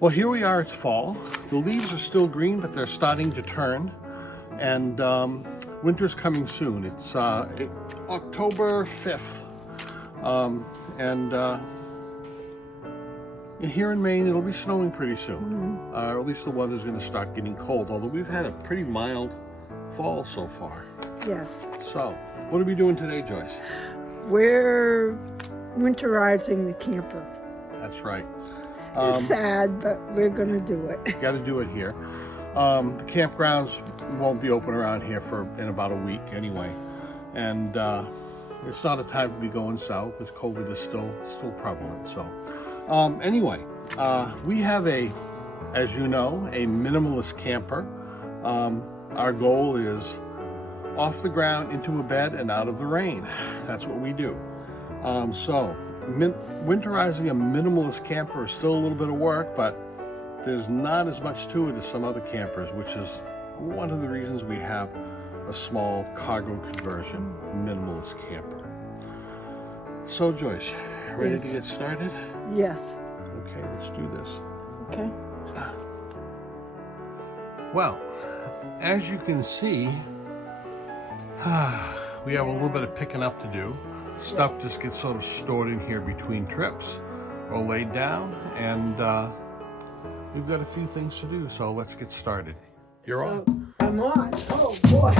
Well, here we are, it's fall. The leaves are still green, but they're starting to turn. And winter's coming soon. It's October 5th. Here in Maine, it'll be snowing pretty soon. Or at least the weather's gonna start getting cold, although we've had a pretty mild fall so far. Yes. So, what are we doing today, Joyce? We're winterizing the camper. That's right. It's sad, but we're gonna do it. Got to do it here. The campgrounds won't be open around here in about a week anyway, and it's not a time to be going south, as COVID is still prevalent. So anyway, we have as you know, a minimalist camper. Our goal is off the ground, into a bed, and out of the rain. That's what we do. Winterizing a minimalist camper is still a little bit of work, but there's not as much to it as some other campers, which is one of the reasons we have a small cargo conversion minimalist camper. So Joyce, ready Yes. to get started? Yes. Okay, let's do this. Okay. Well, as you can see, we have a little bit of picking up to do. Stuff just gets sort of stored in here between trips or laid down, and we've got a few things to do, so let's get started. You're on. I'm on. Oh boy.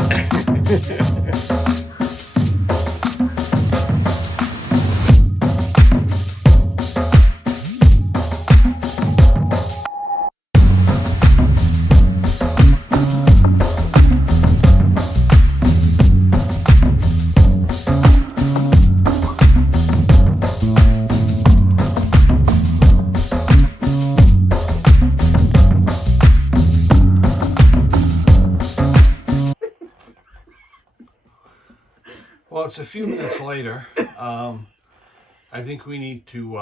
Well, it's a few minutes later. I think we need to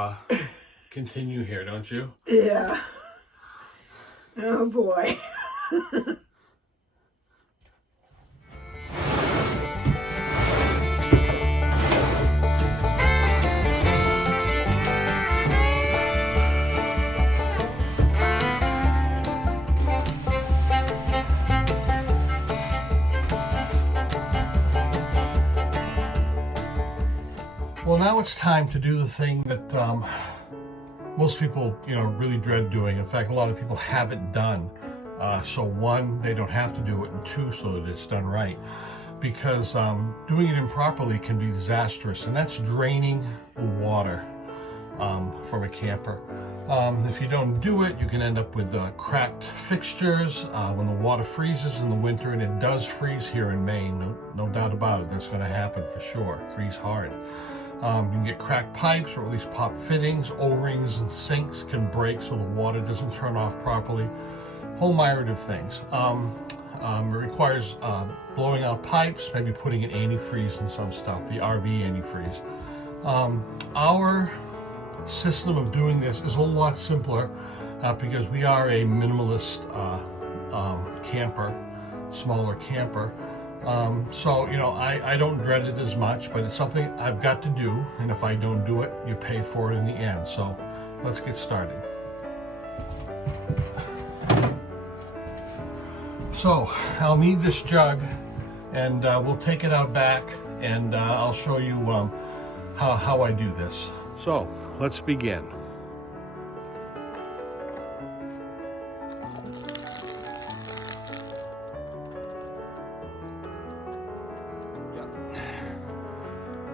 continue here, don't you? Yeah. Oh boy. Well, now it's time to do the thing that most people, really dread doing. In fact, a lot of people have it done. So one, they don't have to do it, and two, so that it's done right. Because doing it improperly can be disastrous, and that's draining the water from a camper. If you don't do it, you can end up with cracked fixtures when the water freezes in the winter, and it does freeze here in Maine, no doubt about it. That's going to happen for sure, freeze hard. You can get cracked pipes, or at least pop fittings. O-rings and sinks can break so the water doesn't turn off properly. Whole myriad of things. It requires blowing out pipes, maybe putting an antifreeze in some stuff, the RV antifreeze. Our system of doing this is a lot simpler because we are a minimalist camper, smaller camper. So, I don't dread it as much, but it's something I've got to do, and if I don't do it, you pay for it in the end. So let's get started. So I'll need this jug, and we'll take it out back, and I'll show you how I do this. So let's begin.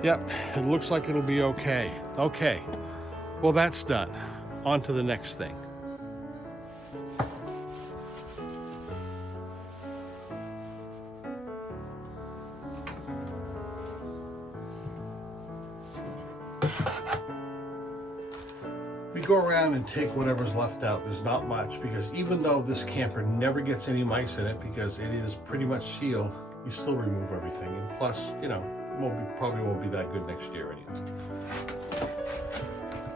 Yep, it looks like it'll be okay. Okay, well that's done. On to the next thing. We go around and take whatever's left out. There's not much, because even though this camper never gets any mice in it because it is pretty much sealed, you still remove everything. And plus, probably won't be that good next year anyway.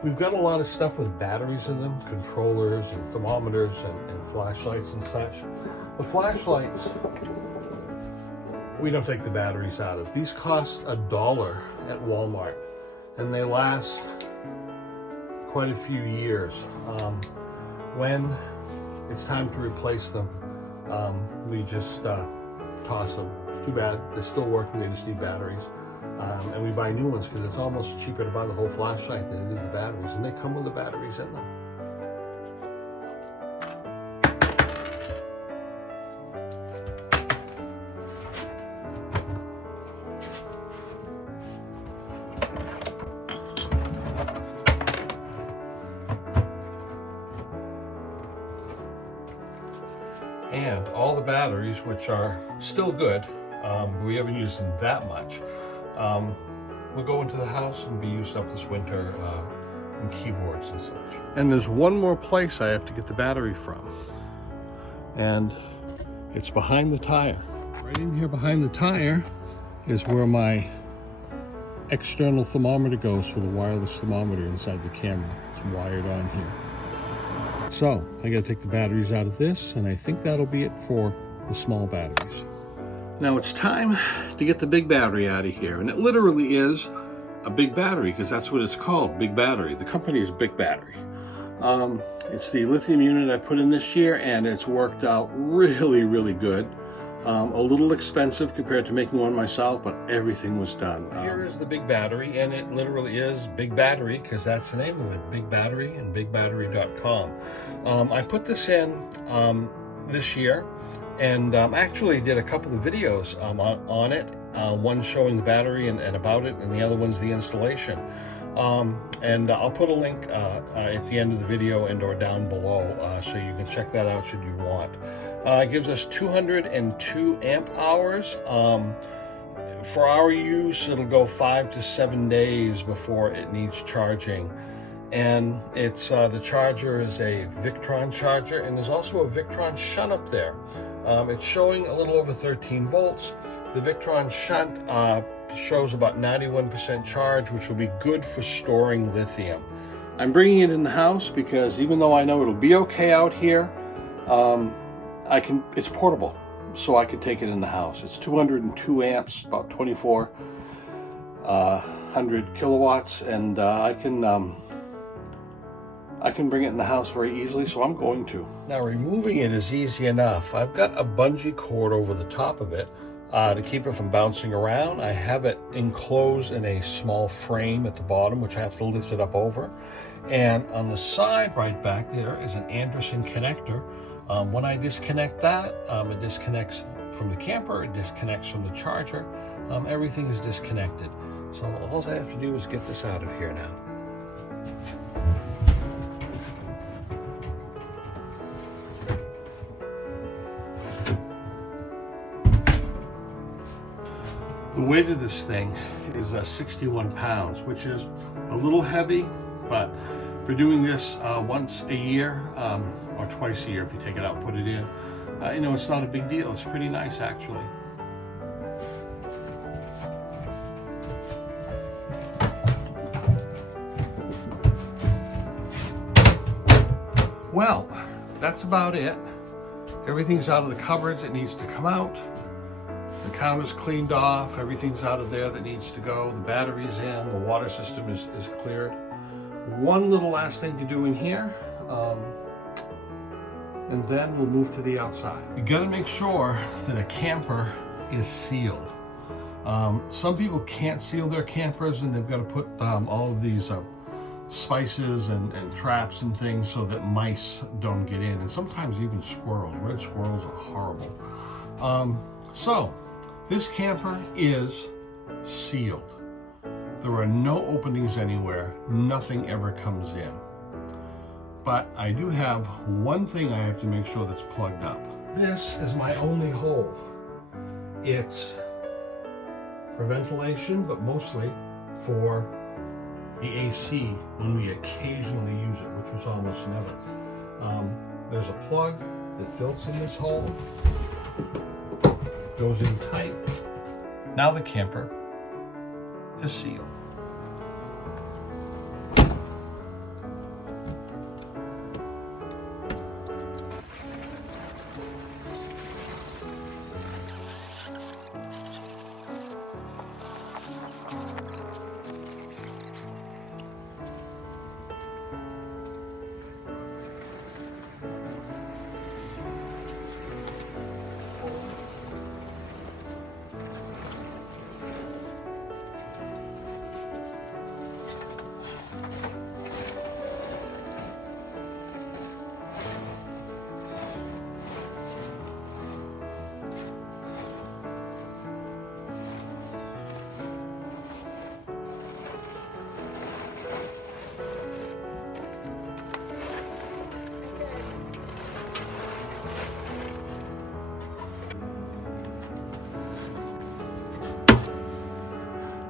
We've got a lot of stuff with batteries in them, controllers and thermometers and flashlights and such. The flashlights, we don't take the batteries out of. These cost $1 at Walmart, and they last quite a few years. when it's time to replace them, we just toss them. It's too bad. They're still working. They just need batteries. And we buy new ones because it's almost cheaper to buy the whole flashlight than it is the batteries. And they come with the batteries in them. And all the batteries, which are still good, we haven't used them that much, will go into the house and be used up this winter in keyboards and such. And there's one more place I have to get the battery from, and it's behind the tire. Right in here behind the tire is where my external thermometer goes for the wireless thermometer inside the camera. It's wired on here. So I gotta take the batteries out of this, and I think that'll be it for the small batteries. Now it's time to get the big battery out of here, and it literally is a big battery because that's what it's called, Big Battery. The company is Big Battery. It's the lithium unit I put in this year, and it's worked out really, really good. A little expensive compared to making one myself, but everything was done. Here is the Big Battery, and it literally is Big Battery because that's the name of it, Big Battery, and BigBattery.com. I put this in this year, and actually did a couple of videos on it. One showing the battery and about it, and the other one's the installation. And I'll put a link at the end of the video and or down below, so you can check that out should you want. It gives us 202 amp hours. For our use, it'll go 5 to 7 days before it needs charging. And it's the charger is a Victron charger, and there's also a Victron shunt up there. It's showing a little over 13 volts. The Victron shunt shows about 91% charge, which will be good for storing lithium. I'm bringing it in the house because even though I know it'll be okay out here, it's portable, so I can take it in the house. It's 202 amps, about 2400 kilowatts, and I can bring it in the house very easily, so I'm going to. Now removing it is easy enough. I've got a bungee cord over the top of it to keep it from bouncing around. I have it enclosed in a small frame at the bottom, which I have to lift it up over. And on the side right back there is an Anderson connector. When I disconnect that, it disconnects from the camper, it disconnects from the charger. Everything is disconnected. So all I have to do is get this out of here now. The weight of this thing is 61 pounds, which is a little heavy, but for doing this once a year, or twice a year if you take it out and put it in, it's not a big deal. It's pretty nice, actually. Well, that's about it. Everything's out of the cupboards. It needs to come out. The counter's cleaned off, everything's out of there that needs to go, the battery's in, the water system is cleared. One little last thing to do in here, and then we'll move to the outside. You gotta make sure that a camper is sealed. Some people can't seal their campers, and they've got to put all of these spices and traps and things so that mice don't get in, and sometimes even squirrels. Red squirrels are horrible. So this camper is sealed. There are no openings anywhere. Nothing ever comes in. But I do have one thing I have to make sure that's plugged up. This is my only hole. It's for ventilation, but mostly for the AC when we occasionally use it, which was almost never. There's a plug that fits in this hole. Goes in tight. Now the camper is sealed.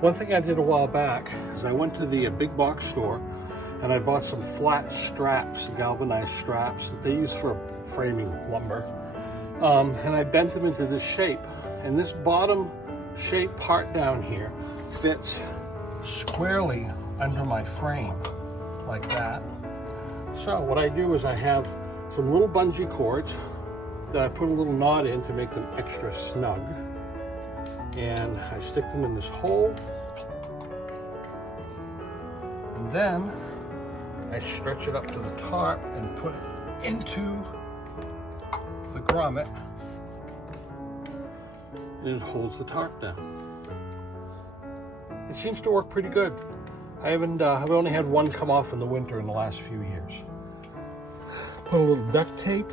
One thing I did a while back is I went to the big box store and I bought some flat straps, galvanized straps that they use for framing lumber. And I bent them into this shape. And this bottom shape part down here fits squarely under my frame, like that. So what I do is I have some little bungee cords that I put a little knot in to make them extra snug. And I stick them in this hole. And then I stretch it up to the tarp and put it into the grommet. And it holds the tarp down. It seems to work pretty good. I've only had one come off in the winter in the last few years. Put a little duct tape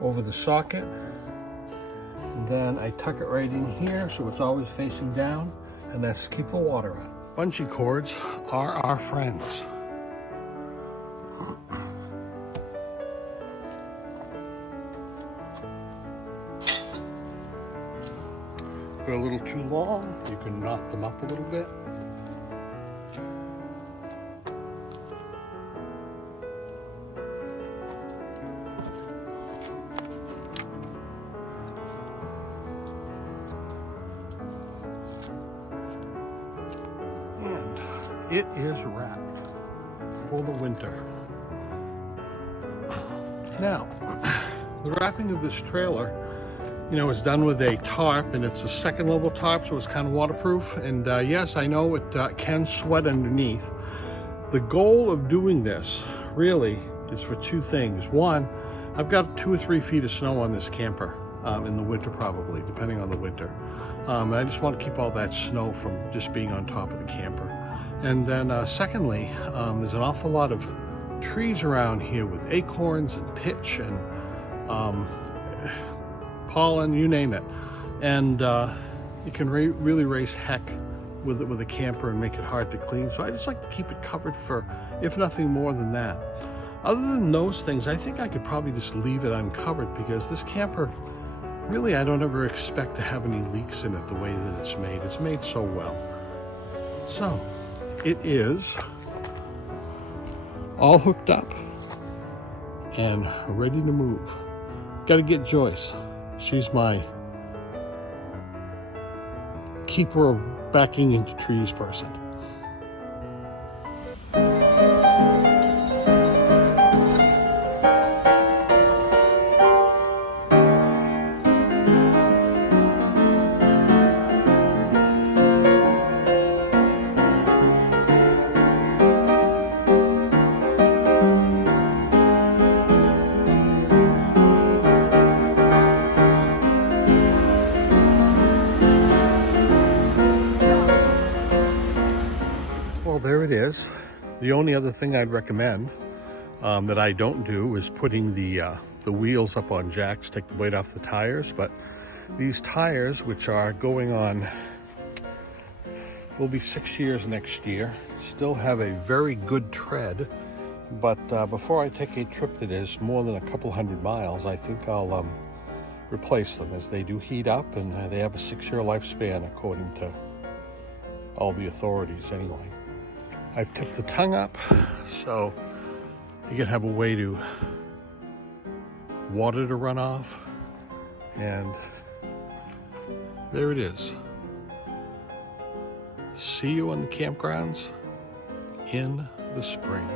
over the socket. And then I tuck it right in here so it's always facing down, and that's to keep the water out. Bungee cords are our friends. If they're a little too long, you can knot them up a little bit. It is wrapped for the winter. Now, the wrapping of this trailer, is done with a tarp, and it's a second level tarp, so it's kind of waterproof. And yes, I know it can sweat underneath. The goal of doing this really is for two things. One, I've got 2 or 3 feet of snow on this camper in the winter, probably, depending on the winter. I just want to keep all that snow from just being on top of the camper. And then secondly, there's an awful lot of trees around here with acorns and pitch and pollen, you name it. And you can really raise heck with a camper and make it hard to clean. So I just like to keep it covered for, if nothing more than that. Other than those things, I think I could probably just leave it uncovered, because this camper, really, I don't ever expect to have any leaks in it the way that it's made. It's made so well. So it is all hooked up and ready to move. Got to get Joyce. She's my keeper of backing into trees person. Well, there it is. The only other thing I'd recommend that I don't do is putting the wheels up on jacks, take the weight off the tires. But these tires, which are going on, will be 6 years next year, still have a very good tread. But before I take a trip that is more than a couple 100 miles, I think I'll replace them, as they do heat up and they have a 6-year lifespan according to all the authorities anyway. I've tipped the tongue up so you can have a way to water to run off, and there it is. See you on the campgrounds in the spring.